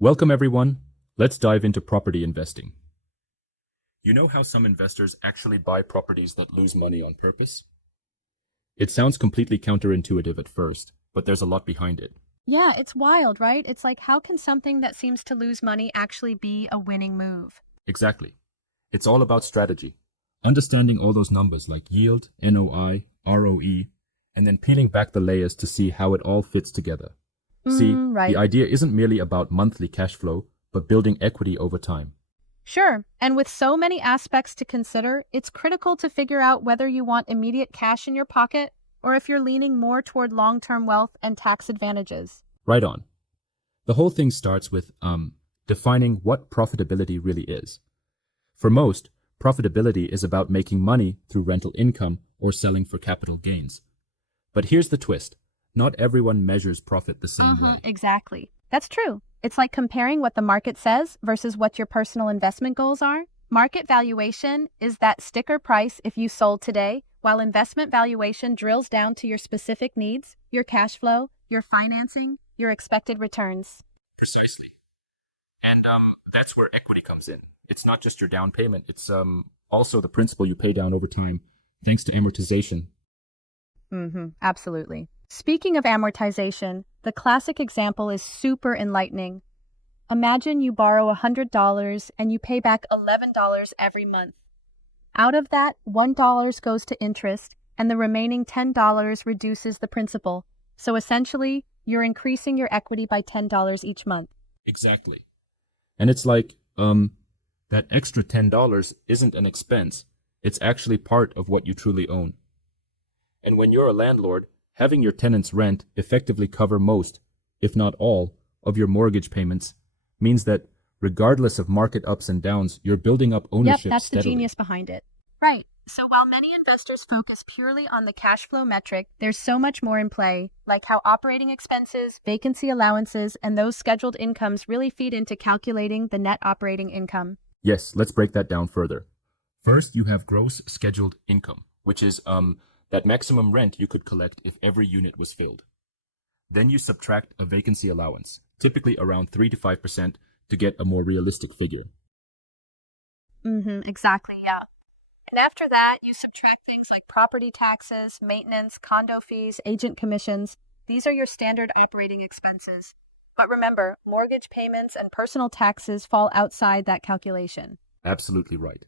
Welcome everyone. Let's dive into property investing. You know how some investors actually buy properties that lose money on purpose? It sounds completely counterintuitive at first, but there's a lot behind it. Yeah, it's wild, right? It's like, how can something that seems to lose money actually be a winning move? Exactly. It's all about strategy. Understanding all those numbers like yield, NOI, ROE, and then peeling back the layers to see how it all fits together. See, the Right. idea isn't merely about monthly cash flow, but building equity over time. Sure. And with so many aspects to consider, it's critical to figure out whether you want immediate cash in your pocket or if you're leaning more toward long-term wealth and tax advantages. Right on. The whole thing starts with defining what profitability really is. For most, profitability is about making money through rental income or selling for capital gains. But here's the twist. Not everyone measures profit the same way. Exactly. That's true. It's like comparing what the market says versus what your personal investment goals are. Market valuation is that sticker price if you sold today, while investment valuation drills down to your specific needs, your cash flow, your financing, your expected returns. Precisely. And that's where equity comes in. It's not just your down payment, it's also the principal you pay down over time, thanks to amortization. Absolutely. Speaking of amortization, the classic example is super enlightening. Imagine you borrow $100 and you pay back $11 every month. Out of that, $1 goes to interest, and the remaining $10 reduces the principal. So essentially, you're increasing your equity by $10 each month. Exactly. And it's like, that extra $10 isn't an expense. It's actually part of what you truly own. And when you're a landlord, having your tenants' rent effectively cover most, if not all, of your mortgage payments means that regardless of market ups and downs, you're building up Yep, ownership that's the steadily. genius behind it. Right. So while many investors focus purely on the cash flow metric, there's so much more in play, like how operating expenses, vacancy allowances, and those scheduled incomes really feed into calculating the net operating income. Yes, let's break that down further. First, you have gross scheduled income, which is that maximum rent you could collect if every unit was filled. Then you subtract a vacancy allowance, typically around 3 to 5% to get a more realistic figure. Exactly, yeah. And after that, you subtract things like property taxes, maintenance, condo fees, agent commissions. These are your standard operating expenses. But remember, mortgage payments and personal taxes fall outside that calculation. Absolutely right.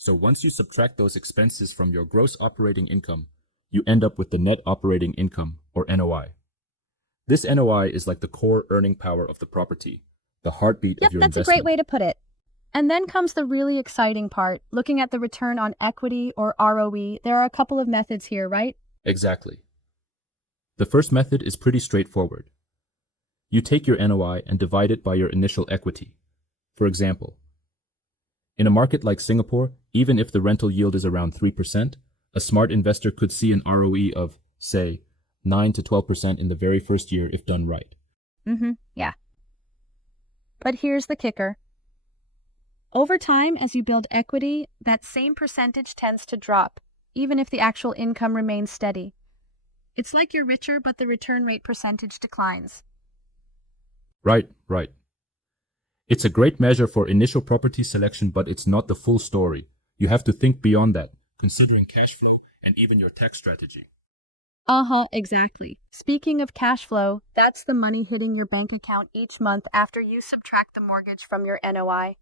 So once you subtract those expenses from your gross operating income, you end up with the net operating income, or NOI. This NOI is like the core earning power of the property, the heartbeat of Yep, your that's a great investment. way to put it. And then comes the really exciting part, looking at the return on equity or ROE. There are a couple of methods here, right? Exactly. The first method is pretty straightforward. You take your NOI and divide it by your initial equity. For example, in a market like Singapore, even if the rental yield is around 3%, a smart investor could see an ROE of, say, 9 to 12% in the very first year if done right. Yeah. But here's the kicker. Over time, as you build equity, that same percentage tends to drop, even if the actual income remains steady. It's like you're richer, but the return rate percentage declines. Right. It's a great measure for initial property selection, but it's not the full story. You have to think beyond that, considering cash flow and even your tax strategy. Exactly. Speaking of cash flow, that's the money hitting your bank account each month after you subtract the mortgage from your NOI.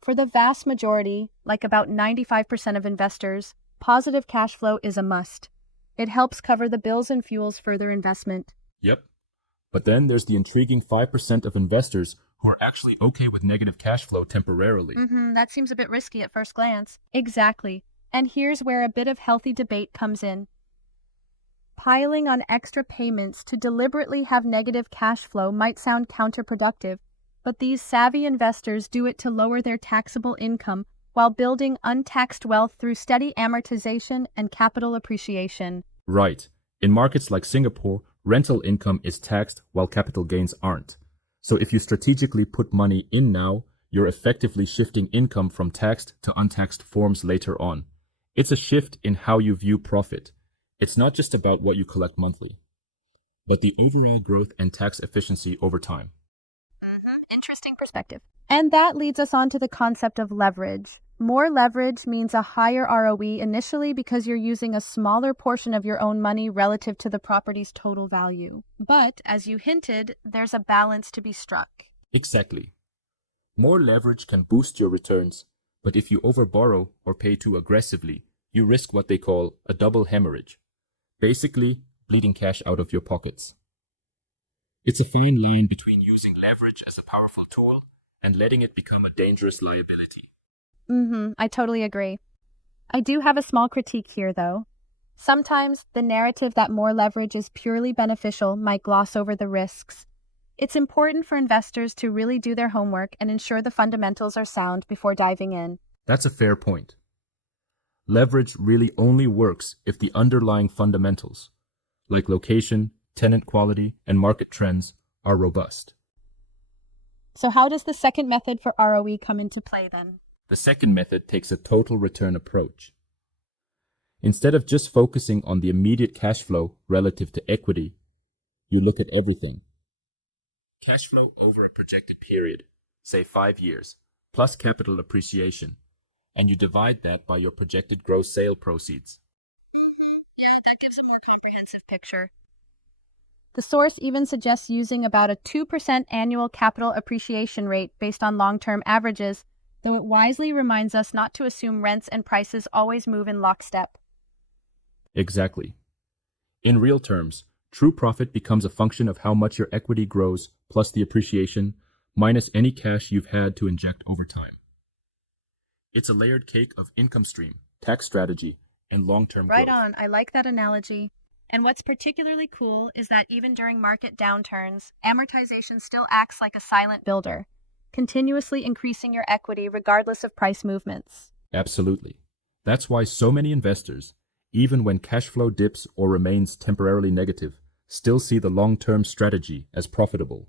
For the vast majority, like about 95% of investors, positive cash flow is a must. It helps cover the bills and fuels further investment. Yep. But then there's the intriguing 5% of investors who are actually okay with negative cash flow temporarily. That seems a bit risky at first glance. Exactly. And here's where a bit of healthy debate comes in. Piling on extra payments to deliberately have negative cash flow might sound counterproductive, but these savvy investors do it to lower their taxable income while building untaxed wealth through steady amortization and capital appreciation. Right. In markets like Singapore, rental income is taxed while capital gains aren't. So if you strategically put money in now, you're effectively shifting income from taxed to untaxed forms later on. It's a shift in how you view profit. It's not just about what you collect monthly, but the overall growth and tax efficiency over time. perspective. And that leads us on to the concept of leverage. More leverage means a higher ROE initially because you're using a smaller portion of your own money relative to the property's total value. But, as you hinted, there's a balance to be struck. Exactly. More leverage can boost your returns, but if you overborrow or pay too aggressively, you risk what they call a double hemorrhage. Basically, bleeding cash out of your pockets. It's a fine line between using leverage as a powerful tool and letting it become a dangerous liability. I totally agree. I do have a small critique here, though. Sometimes the narrative that more leverage is purely beneficial might gloss over the risks. It's important for investors to really do their homework and ensure the fundamentals are sound before diving in. That's a fair point. Leverage really only works if the underlying fundamentals, like location, tenant quality, and market trends, are robust. So how does the second method for ROE come into play then? The second method takes a total return approach. Instead of just focusing on the immediate cash flow relative to equity, you look at everything. Cash flow over a projected period, say 5 years, plus capital appreciation, and you divide that by your projected gross sale proceeds. That gives a more comprehensive picture. The source even suggests using about a 2% annual capital appreciation rate based on long-term averages, though it wisely reminds us not to assume rents and prices always move in lockstep. Exactly. In real terms, true profit becomes a function of how much your equity grows plus the appreciation, minus any cash you've had to inject over time. It's a layered cake of income stream, tax strategy, and long-term growth. Right on, I like that analogy. And what's particularly cool is that even during market downturns, amortization still acts like a silent builder, continuously increasing your equity regardless of price movements. Absolutely. That's why so many investors, even when cash flow dips or remains temporarily negative, still see the long-term strategy as profitable.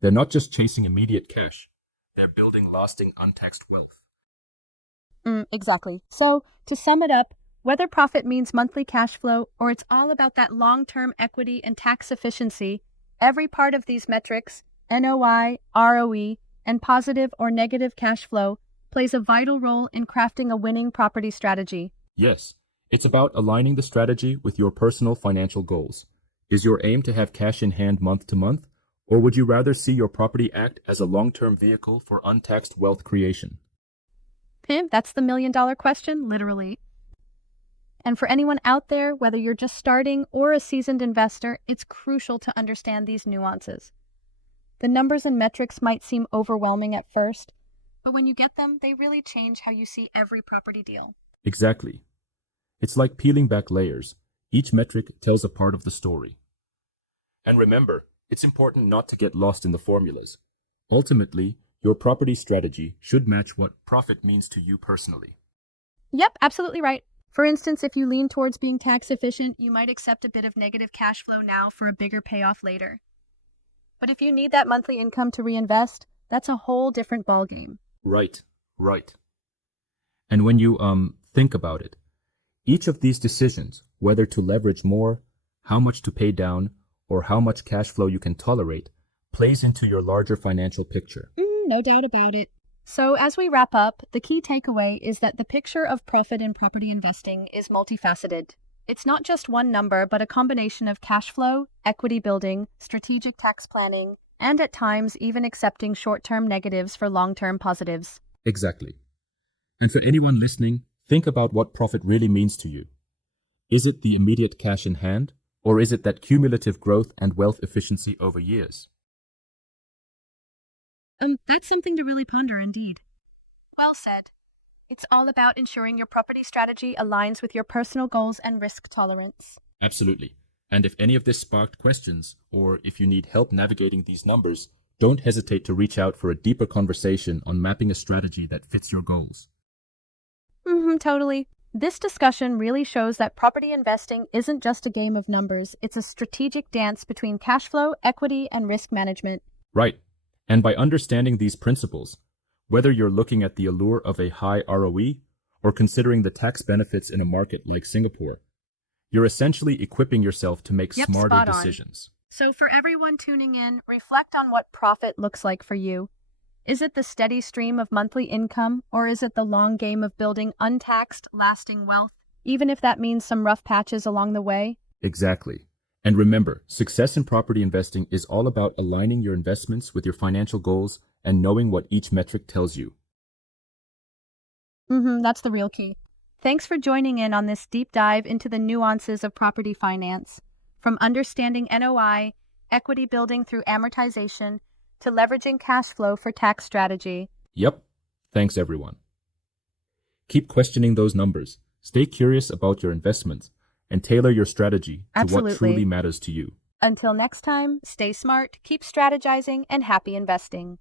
They're not just chasing immediate cash, they're building lasting untaxed wealth. Exactly. So, to sum it up, whether profit means monthly cash flow or it's all about that long-term equity and tax efficiency, every part of these metrics, NOI, ROE, and positive or negative cash flow, plays a vital role in crafting a winning property strategy. Yes, it's about aligning the strategy with your personal financial goals. Is your aim to have cash in hand month to month, or would you rather see your property act as a long-term vehicle for untaxed wealth creation? That's the million-dollar question, literally. And for anyone out there, whether you're just starting or a seasoned investor, it's crucial to understand these nuances. The numbers and metrics might seem overwhelming at first, but when you get them, they really change how you see every property deal. Exactly. It's like peeling back layers. Each metric tells a part of the story. And remember, it's important not to get lost in the formulas. Ultimately, your property strategy should match what profit means to you personally. Yep, absolutely right. For instance, if you lean towards being tax efficient, you might accept a bit of negative cash flow now for a bigger payoff later. But if you need that monthly income to reinvest, that's a whole different ballgame. Right. And when you think about it, each of these decisions, whether to leverage more, how much to pay down, or how much cash flow you can tolerate, plays into your larger financial picture. No doubt about it. So as we wrap up, the key takeaway is that the picture of profit in property investing is multifaceted. It's not just one number, but a combination of cash flow, equity building, strategic tax planning, and at times even accepting short-term negatives for long-term positives. Exactly. And for anyone listening, think about what profit really means to you. Is it the immediate cash in hand, or is it that cumulative growth and wealth efficiency over years? That's something to really ponder indeed. Well said. It's all about ensuring your property strategy aligns with your personal goals and risk tolerance. Absolutely. And if any of this sparked questions, or if you need help navigating these numbers, don't hesitate to reach out for a deeper conversation on mapping a strategy that fits your goals. Totally. This discussion really shows that property investing isn't just a game of numbers, it's a strategic dance between cash flow, equity, and risk management. Right. And by understanding these principles, whether you're looking at the allure of a high ROE or considering the tax benefits in a market like Singapore, you're essentially equipping yourself to make smarter spot on. decisions. So for everyone tuning in, reflect on what profit looks like for you. Is it the steady stream of monthly income, or is it the long game of building untaxed, lasting wealth, even if that means some rough patches along the way? Exactly. And remember, success in property investing is all about aligning your investments with your financial goals and knowing what each metric tells you. That's the real key. Thanks for joining in on this deep dive into the nuances of property finance. From understanding NOI, equity building through amortization, to leveraging cash flow for tax strategy. Yep. Thanks, everyone. Keep questioning those numbers. Stay curious about your investments and tailor your strategy to what Absolutely. truly matters to you. Until next time, stay smart, keep strategizing, and happy investing.